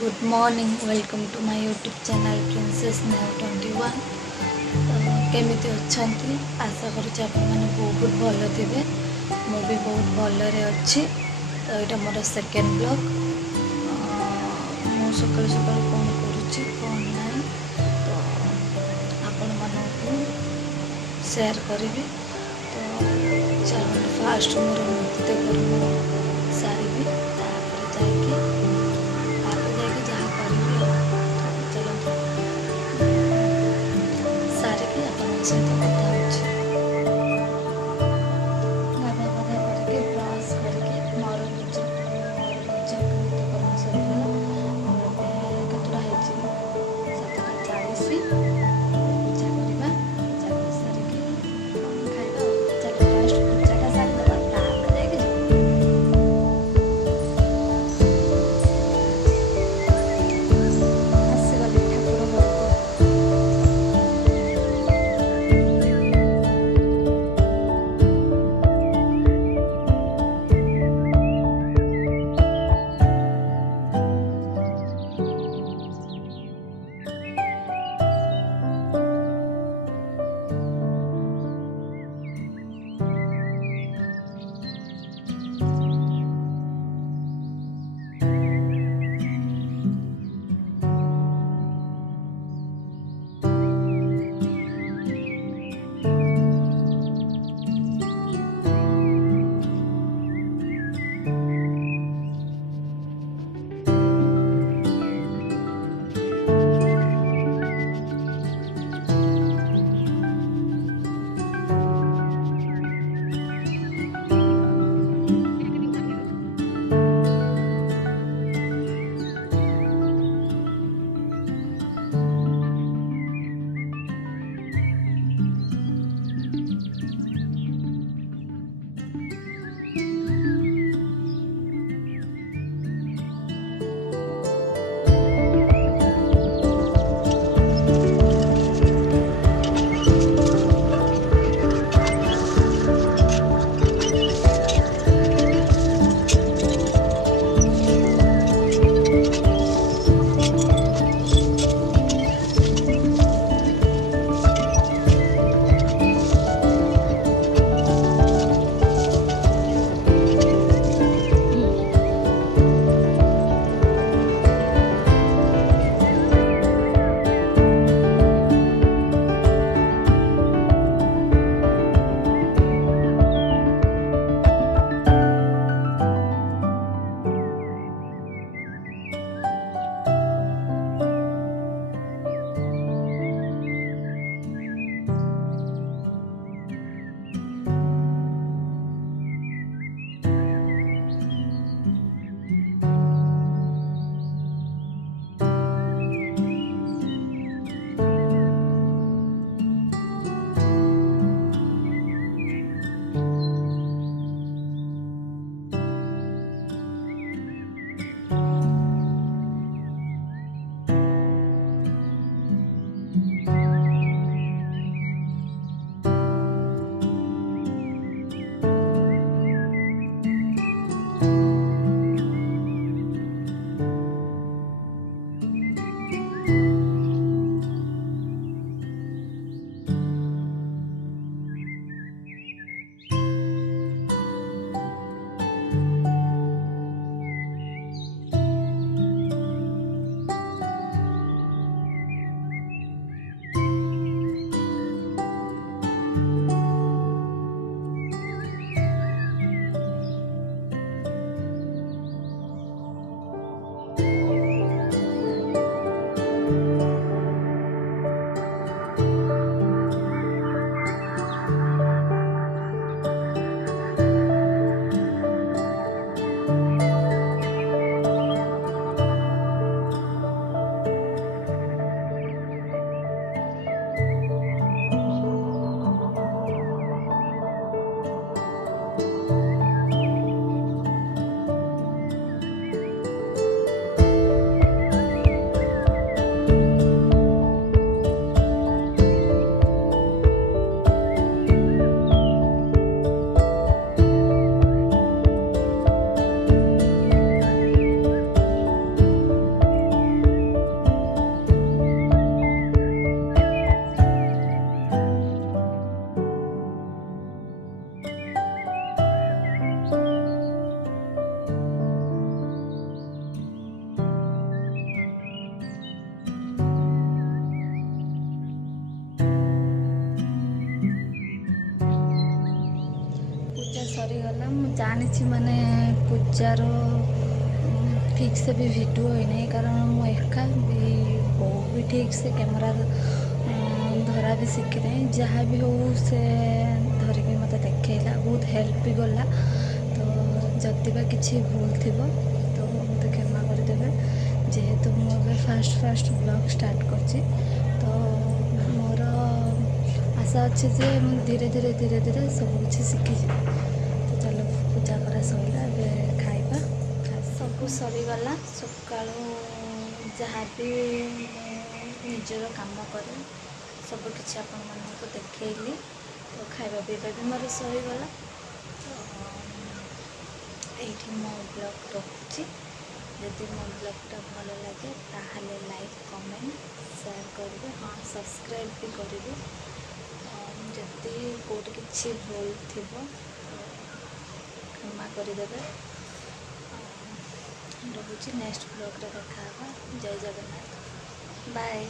Good morning welcome to my YouTube channel princess now 21। केमिति अच्छी आशा करुँच आपने बहुत भल थे। मु भी बहुत भलरे अच्छी। तो यहाँ मोर सेकेंड ब्लॉग। मु सकाल सकाल कौन करुँची कौन ना तो आपण मानू शेयर करी। तो चलो फास्ट मोर नृत्य कर्म सारी जाकि जहाँ करी चलो सारिकी आपन सहित कथा होची। गाधा गाधा करके ब्रश करके मोर निज नित्यकर्म सरीगला। कतटा है 7:40 पूजा करवा। पूजा कर सारिकी खाଇବା। चलो फास्ट पूजाटा सारी देवा तापर जाके ଆଣିଛି ମାନେ ପୂଜାର ଠିକ୍ ସେ ବି ଭିଡ଼ିଓ ହୋଇନାହିଁ, କାରଣ ମୁଁ ଏକା ବି ବୋଉ ବି ଠିକ୍ ସେ କ୍ୟାମେରା ଧରା ବି ଶିଖିନାହିଁ। ଯାହା ବି ହଉ ସେ ଧରିକି ମୋତେ ଦେଖେଇଲା, ବହୁତ ହେଲ୍ପ ବି କଲା। ତ ଯଦି ବା କିଛି ଭୁଲ ଥିବ ତ ମୋତେ କ୍ଷମା କରିଦେବେ। ଯେହେତୁ ମୁଁ ଏବେ ଫାଷ୍ଟ ବ୍ଲଗ୍ ଷ୍ଟାର୍ଟ କରିଛି, ତ ମୋର ଆଶା ଅଛି ଯେ ମୁଁ ଧୀରେ ଧୀରେ ସବୁ କିଛି ଶିଖିଯିବି। ତ ଚାଲ ପୂଜା କରା ସରିଲା, ଏବେ ଖାଇବା। ସବୁ ସରିଗଲା। ସକାଳୁ ଯାହା ବି ନିଜର କାମ କରେ ସବୁକିଛି ଆପଣମାନଙ୍କୁ ଦେଖେଇଲି। ତ ଖାଇବା ପିଇବା ବି ମୋର ସରିଗଲା। ତ ଏଇଠି ମୋ ବ୍ଲଗ୍ ରଖୁଛି। ଯଦି ମୋ ବ୍ଲଗ୍ଟା ଭଲ ଲାଗେ ତାହେଲେ ଲାଇକ୍, କମେଣ୍ଟ, ସେୟାର କରିବେ। ହଁ, ସବସ୍କ୍ରାଇବ୍ ବି କରିବେ। ଯଦି କେଉଁଠି କିଛି ଭୁଲ ଥିବ କ୍ଷମା କରିଦେବେ। ରହୁଛି, ନେକ୍ସଟ ବ୍ଲଗ୍ରେ ଦେଖା ହେବା। ଜୟ ଜଗନ୍ନାଥ, ବାଏ।